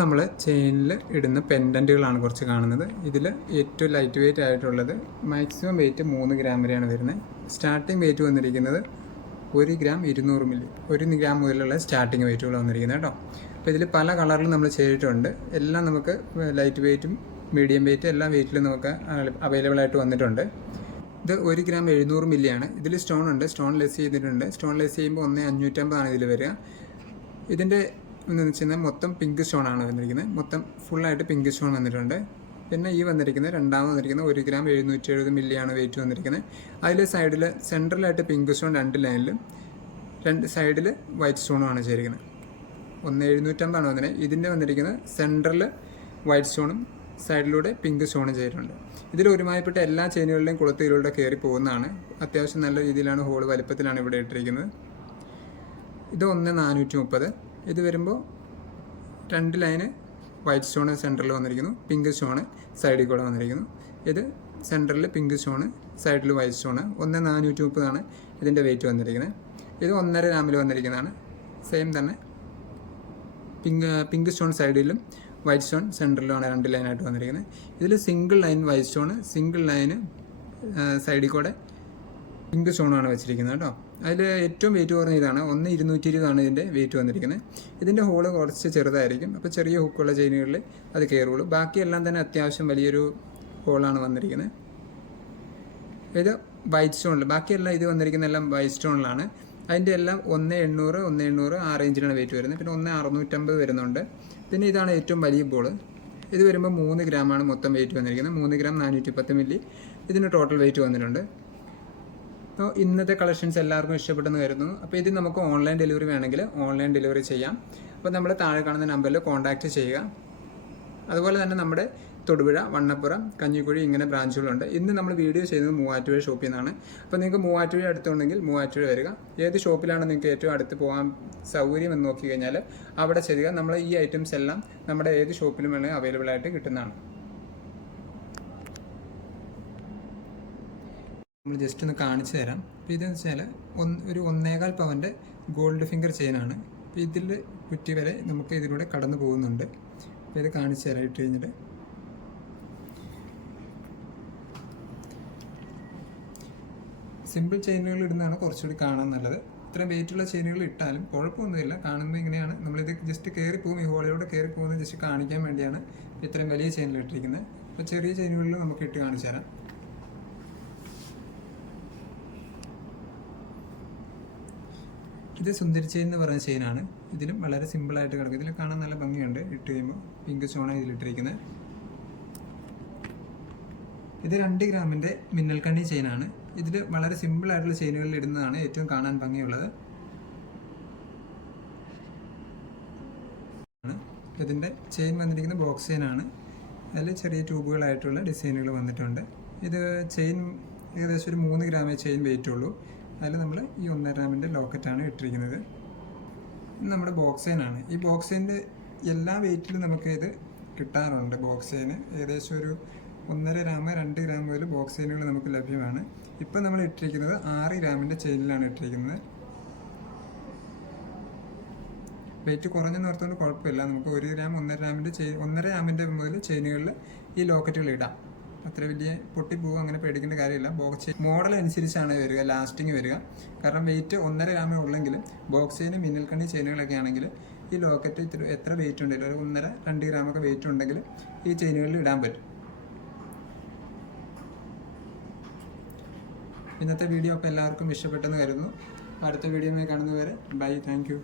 നമ്മൾ ചെയിനിൽ ഇടുന്ന പെൻഡൻറ്റുകളാണ് കുറച്ച് കാണുന്നത്. ഇതിൽ ഏറ്റവും ലൈറ്റ് വെയിറ്റ് ആയിട്ടുള്ളത് മാക്സിമം വെയിറ്റ് 3 ഗ്രാം വരെയാണ് വരുന്നത്. സ്റ്റാർട്ടിംഗ് വെയിറ്റ് വന്നിരിക്കുന്നത് 1 ഗ്രാം 200 മില്ലി, 1 ഗ്രാം മുതലുള്ള സ്റ്റാർട്ടിംഗ് വെയിറ്റുകൾ വന്നിരിക്കുന്നത് കേട്ടോ. അപ്പോൾ ഇതിൽ പല കളറിലും നമ്മൾ ചെയ്തിട്ടുണ്ട്. എല്ലാം നമുക്ക് ലൈറ്റ് വെയിറ്റും മീഡിയം വെയിറ്റും എല്ലാ വെയിറ്റിലും നമുക്ക് അവൈലബിൾ ആയിട്ട് വന്നിട്ടുണ്ട്. ഇത് 1 ഗ്രാം 700 മില്ലിയാണ്. ഇതിൽ സ്റ്റോൺ ഉണ്ട്, സ്റ്റോൺ ലെസ് ചെയ്തിട്ടുണ്ട്. സ്റ്റോൺ ലെസ് ചെയ്യുമ്പോൾ 1,550 ഇതിൽ വരിക. ഇതിൻ്റെ എന്ന് വെച്ചാൽ മൊത്തം പിങ്ക് സ്റ്റോണാണ് വന്നിരിക്കുന്നത്. മൊത്തം ഫുള്ളായിട്ട് പിങ്ക് സ്റ്റോൺ വന്നിട്ടുണ്ട്. പിന്നെ ഈ വന്നിരിക്കുന്നത് രണ്ടാമത് വന്നിരിക്കുന്നത് 1 ഗ്രാം 770 മില്ലിയാണ് വെയിറ്റ് വന്നിരിക്കുന്നത്. അതിൽ സൈഡിൽ സെൻട്രലായിട്ട് പിങ്ക് സ്റ്റോൺ 2 ലൈനിലും 2 സൈഡിൽ വൈറ്റ് സ്റ്റോണുമാണ് ചേരിക്കുന്നത്. 1,750 വന്നിട്ട് ഇതിൻ്റെ വന്നിരിക്കുന്നത് സെൻട്രൽ വൈറ്റ് സ്റ്റോണും സൈഡിലൂടെ പിങ്ക് സ്റ്റോണും ചെയ്തിട്ടുണ്ട്. ഇതിൽ ഒരുമാതിരിപ്പെട്ട എല്ലാ ചെയിനുകളിലെയും കുളത്തിലൂടെ കയറി പോകുന്നതാണ്. അത്യാവശ്യം നല്ല രീതിയിലാണ് ഹോൾ വലിപ്പത്തിലാണ് ഇവിടെ ഇട്ടിരിക്കുന്നത്. ഇത് 1,430. ഇത് വരുമ്പോൾ 2 ലൈന് വൈറ്റ് സ്റ്റോണ് സെൻറ്ററിൽ വന്നിരിക്കുന്നു, പിങ്ക് സ്റ്റോണ് സൈഡിൽ കൂടെ വന്നിരിക്കുന്നു. ഇത് സെൻറ്ററിൽ പിങ്ക് സ്റ്റോണ്, സൈഡിൽ വൈറ്റ് സ്റ്റോണ്. 1,430 ഇതിൻ്റെ വെയിറ്റ് വന്നിരിക്കുന്നത്. ഇത് 1.5 ഗ്രാമിൽ വന്നിരിക്കുന്നതാണ്. സെയിം തന്നെ പിങ്ക് സ്റ്റോൺ സൈഡിലും വൈറ്റ് സ്റ്റോൺ സെൻറ്ററിലുമാണ് 2 ലൈനായിട്ട് വന്നിരിക്കുന്നത്. ഇതിൽ single line white stone, single line സൈഡിൽ കൂടെ പിങ്ക് സ്റ്റോണാണ് വെച്ചിരിക്കുന്നത് കേട്ടോ. അതിൽ ഏറ്റവും വെയിറ്റ് കുറഞ്ഞ ഇതാണ്. 1,220 ഇതിൻ്റെ വെയിറ്റ് വന്നിരിക്കുന്നത്. ഇതിൻ്റെ ഹോള് കുറച്ച് ചെറുതായിരിക്കും, അപ്പോൾ ചെറിയ ഹുക്കുള്ള ചെയിനുകളിൽ അത് കയറുള്ളൂ. ബാക്കിയെല്ലാം തന്നെ അത്യാവശ്യം വലിയൊരു ഹോളാണ് വന്നിരിക്കുന്നത്. ഇത് വൈറ്റ് സ്റ്റോണിൽ, ബാക്കിയെല്ലാം ഇത് വന്നിരിക്കുന്ന എല്ലാം വൈറ്റ് സ്റ്റോണിലാണ്. അതിൻ്റെ എല്ലാം 1,800 ആ റേഞ്ചിലാണ് വെയിറ്റ് വരുന്നത്. പിന്നെ 1,650 വരുന്നുണ്ട്. പിന്നെ ഇതാണ് ഏറ്റവും വലിയ ബോള്. ഇത് വരുമ്പോൾ 3 ഗ്രാമാണ് മൊത്തം വെയിറ്റ് വന്നിരിക്കുന്നത്. 3 ഗ്രാം 410 മില്ലി ഇതിന് ടോട്ടൽ വെയിറ്റ് വന്നിട്ടുണ്ട്. അപ്പോൾ ഇന്നത്തെ കളക്ഷൻസ് എല്ലാവർക്കും ഇഷ്ടപ്പെട്ടെന്ന് കരുതുന്നു. അപ്പോൾ ഇത് നമുക്ക് ഓൺലൈൻ ഡെലിവറി വേണമെങ്കിൽ ഓൺലൈൻ ഡെലിവറി ചെയ്യാം. അപ്പോൾ നമ്മൾ താഴെ കാണുന്ന നമ്പറിൽ കോൺടാക്റ്റ് ചെയ്യുക. അതുപോലെ തന്നെ നമ്മുടെ തൊടുപുഴ, വണ്ണപ്പുറം, കഞ്ഞിക്കുഴി ഇങ്ങനെ ബ്രാഞ്ചുകളുണ്ട്. ഇന്ന് നമ്മൾ വീഡിയോ ചെയ്യുന്നത് മൂവാറ്റുപുഴ ഷോപ്പിൽ നിന്നാണ്. അപ്പോൾ നിങ്ങൾക്ക് മൂവാറ്റുപുഴ അടുത്തുണ്ടെങ്കിൽ മൂവാറ്റുപുഴ വരിക. ഏത് ഷോപ്പിലാണ് നിങ്ങൾക്ക് ഏറ്റവും അടുത്ത് പോകാൻ സൗകര്യം എന്ന് നോക്കിക്കഴിഞ്ഞാൽ അവിടെ ചെയ്യുക. നമ്മൾ ഈ ഐറ്റംസ് എല്ലാം നമ്മുടെ ഏത് ഷോപ്പിലും വേണമെങ്കിൽ അവൈലബിൾ ആയിട്ട് കിട്ടുന്നതാണ്. നമ്മൾ ജസ്റ്റ് ഒന്ന് കാണിച്ചു തരാം. അപ്പോൾ ഇതെന്ന് വെച്ചാൽ ഒരു 1.25 പവൻ്റെ ഗോൾഡ് ഫിംഗർ ചെയിനാണ്. അപ്പോൾ ഇതിൽ കുറ്റി വരെ നമുക്ക് ഇതിലൂടെ കടന്നു പോകുന്നുണ്ട്. അപ്പോൾ ഇത് കാണിച്ചു തരാം ഇട്ട് കഴിഞ്ഞിട്ട്. സിമ്പിൾ ചെയിനുകൾ ഇടുന്നതാണ് കുറച്ചുകൂടി കാണാൻ നല്ലത്. ഇത്രയും വെയിറ്റുള്ള ചെയിനുകൾ ഇട്ടാലും കുഴപ്പമൊന്നുമില്ല. കാണുമ്പോൾ ഇങ്ങനെയാണ്. നമ്മളിത് ജസ്റ്റ് കയറി പോകും, ഈ ഹോളിലൂടെ കയറി പോകുന്നത് ജസ്റ്റ് കാണിക്കാൻ വേണ്ടിയാണ് ഇത്രയും വലിയ ചെയിനിൽ ഇട്ടിരിക്കുന്നത്. അപ്പോൾ ചെറിയ ചെയിനുകളിൽ നമുക്ക് ഇട്ട് കാണിച്ചു തരാം. ഇത് സുന്ദരി ചെയിൻ എന്ന് പറയുന്ന ചെയിനാണ്. ഇതിലും വളരെ സിമ്പിളായിട്ട് കിടക്കും. ഇതിൽ കാണാൻ നല്ല ഭംഗിയുണ്ട്. ഇട്ട് കഴിയുമ്പോൾ പിങ്ക് സ്റ്റോണാണ് ഇതിലിട്ടിരിക്കുന്നത്. ഇത് 2 ഗ്രാമിൻ്റെ മിന്നൽ കണ്ണി ചെയിനാണ്. ഇതിൽ വളരെ സിമ്പിളായിട്ടുള്ള ചെയിനുകളിൽ ഇടുന്നതാണ് ഏറ്റവും കാണാൻ ഭംഗിയുള്ളത്. ഇതിൻ്റെ ചെയിൻ വന്നിരിക്കുന്ന ബോക്സ് ചെയിനാണ്. അതിൽ ചെറിയ ട്യൂബുകളായിട്ടുള്ള ഡിസൈനുകൾ വന്നിട്ടുണ്ട്. ഇത് ചെയിൻ ഏകദേശം ഒരു 3 ഗ്രാമേ ചെയിൻ വെയിറ്റ് ഉള്ളൂ. അതിൽ നമ്മൾ ഈ 1.5 ഗ്രാമിൻ്റെ ലോക്കറ്റാണ് ഇട്ടിരിക്കുന്നത്. നമ്മുടെ ബോക്സ് ചെയിനാണ്. ഈ ബോക്സ് ചെയിൻ്റെ എല്ലാ വെയിറ്റിലും നമുക്ക് ഇത് കിട്ടാറുണ്ട്. ബോക്സ് ചെയിന് ഏകദേശം ഒരു 1.5 ഗ്രാം 2 ഗ്രാം മുതൽ ബോക്സ് ചെയിനുകൾ നമുക്ക് ലഭ്യമാണ്. ഇപ്പം നമ്മൾ ഇട്ടിരിക്കുന്നത് 6 ഗ്രാമിൻ്റെ ചെയിനിലാണ് ഇട്ടിരിക്കുന്നത്. വെയിറ്റ് കുറഞ്ഞെന്ന് ഓർത്തുകൊണ്ട് കുഴപ്പമില്ല. നമുക്ക് 1 ഗ്രാം 1.5 ഗ്രാമിൻ്റെ 1.5 ഗ്രാമിൻ്റെ മുതൽ ചെയിനുകളിൽ ഈ ലോക്കറ്റുകൾ ഇടാം. അത്ര വലിയ പൊട്ടിപ്പോകും, അങ്ങനെ പേടിക്കേണ്ട കാര്യമില്ല. ബോക്സ് ചെയിൻ മോഡൽ അനുസരിച്ചാണ് വരിക, ലാസ്റ്റിങ് വരിക. കാരണം വെയിറ്റ് 1.5 ഗ്രാമേ ഉള്ളെങ്കിലും ബോക്സ് ചെയിൻ, മിന്നൽ കണ്ണി ചെയിനുകളൊക്കെ ആണെങ്കിൽ ഈ ലോക്കറ്റ് എത്ര വെയിറ്റ് ഉണ്ടെങ്കിലും ഒരു 1.5-2 ഗ്രാമൊക്കെ വെയിറ്റ് ഉണ്ടെങ്കിൽ ഈ ചെയിനുകളിൽ ഇടാൻ പറ്റും. ഇന്നത്തെ വീഡിയോ അപ്പോൾ എല്ലാവർക്കും ഇഷ്ടപ്പെട്ടെന്ന് കരുതുന്നു. അടുത്ത വീഡിയോയുമായി കാണുന്നതുവരെ ബൈ, താങ്ക് യു.